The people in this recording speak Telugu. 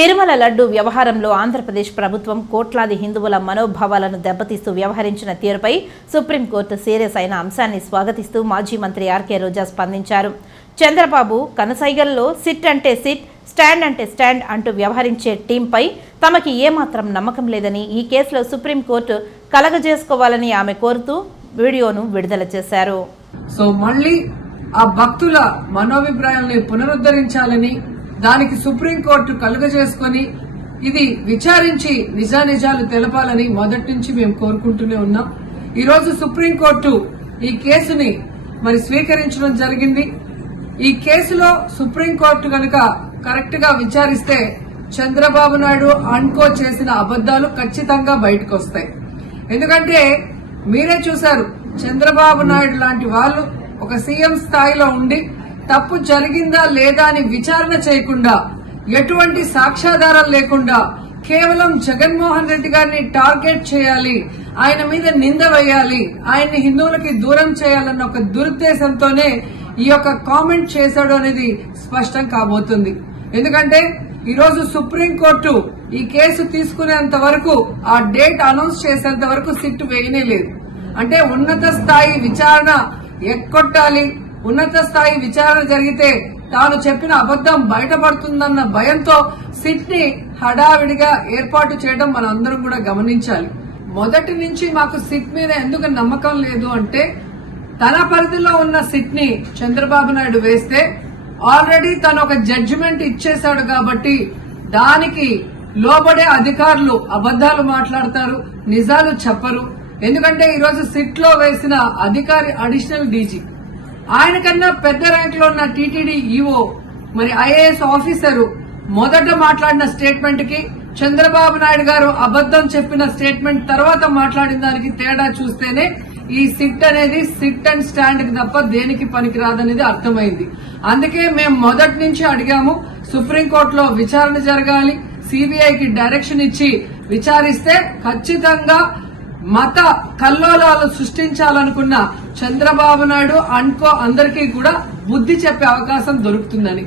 తిరుమల లడ్డు వ్యవహారంలో ఆంధ్రప్రదేశ్ ప్రభుత్వం కోట్లాది హిందువుల మనోభావాలను దెబ్బతీస్తూ వ్యవహరించిన తీరుపై సుప్రీంకోర్టు సీరియస్ అయిన అంశాన్ని స్వాగతిస్తూ మాజీ మంత్రి ఆర్కే రోజా స్పందించారు. చంద్రబాబు కనసైగల్లో సిట్ అంటే సిట్, స్టాండ్ అంటే స్టాండ్ అంటూ వ్యవహరించే టీంపై తమకి ఏమాత్రం నమ్మకం లేదని, ఈ కేసులో సుప్రీంకోర్టు కలగజేసుకోవాలని ఆమె కోరుతూ వీడియోను విడుదల చేశారు. సో మళ్ళీ ఆ భక్తుల మనోభిప్రాయాల్ని పునరుద్ధరించాలని, దానికి సుప్రీంకోర్టు కలుగజేసుకొని ఇది విచారించి నిజానిజాలు తెలపాలని మొదటి నుంచి మేము కోరుకుంటూనే ఉన్నాం. ఈ రోజు సుప్రీంకోర్టు ఈ కేసుని స్వీకరించడం జరిగింది. ఈ కేసులో సుప్రీంకోర్టు కనుక కరెక్ట్ గా విచారిస్తే చంద్రబాబు నాయుడు అన్కో చేసిన అబద్దాలు ఖచ్చితంగా బయటకు వస్తాయి. ఎందుకంటే మీరే చూశారు, చంద్రబాబు నాయుడు లాంటి వాళ్ళు ఒక సీఎం స్థాయిలో ఉండి తప్పు జరిగిందా లేదా అని విచారణ చేయకుండా, ఎటువంటి సాక్ష్యాధారాలు లేకుండా కేవలం జగన్మోహన్ రెడ్డి గారిని టార్గెట్ చేయాలి, ఆయన మీద నింద వేయాలి, ఆయన్ని హిందువులకి దూరం చేయాలన్న ఒక దురుద్దేశంతోనే ఈ యొక్క కామెంట్ చేశాడు అనేది స్పష్టం కాబోతుంది. ఎందుకంటే ఈ రోజు సుప్రీంకోర్టు ఈ కేసు తీసుకునేంత వరకు, ఆ డేట్ అనౌన్స్ చేసేంత వరకు సిట్ వేయనే లేదు. అంటే ఉన్నత స్థాయి విచారణ ఎక్కొట్టాలి, ఉన్నత స్థాయి విచారణ జరిగితే తాను చెప్పిన అబద్దం బయటపడుతుందన్న భయంతో సిట్ ని హడావిడిగా ఏర్పాటు చేయడం మనం అందరం కూడా గమనించాలి. మొదటి నుంచి మాకు సిట్ మీద ఎందుకు నమ్మకం లేదు అంటే, తన పరిధిలో ఉన్న సిట్ ని చంద్రబాబు నాయుడు వేస్తే ఆల్రెడీ తను ఒక జడ్జిమెంట్ ఇచ్చేశాడు కాబట్టి దానికి లోబడే అధికారులు అబద్దాలు మాట్లాడతారు, నిజాలు చెప్పరు. ఎందుకంటే ఈరోజు సిట్ లో వేసిన అధికారి అడిషనల్ డీజీ, ఆయన కన్నా పెద్ద ర్యాంక్ లో ఉన్న టీటీడీ ఈఓ, ఐఏఎస్ ఆఫీసరు మొదట మాట్లాడిన స్టేట్మెంట్ కి చంద్రబాబు నాయుడు గారు అబద్దం చెప్పిన స్టేట్మెంట్ తర్వాత మాట్లాడిన దానికి తేడా చూస్తేనే ఈ సిట్ అనేది సిట్ అండ్ స్టాండ్ కి తప్ప దేనికి పనికిరాదనేది అర్థమైంది. అందుకే మేము మొదటి నుంచి అడిగాము, సుప్రీంకోర్టులో విచారణ జరగాలి, సిబిఐకి డైరెక్షన్ ఇచ్చి విచారిస్తే ఖచ్చితంగా మత కల్లోలాలు సృష్టించాలనుకున్న చంద్రబాబు నాయుడు అన్కో అందరికీ కూడా బుద్ధి చెప్పే అవకాశం దొరుకుతుందని.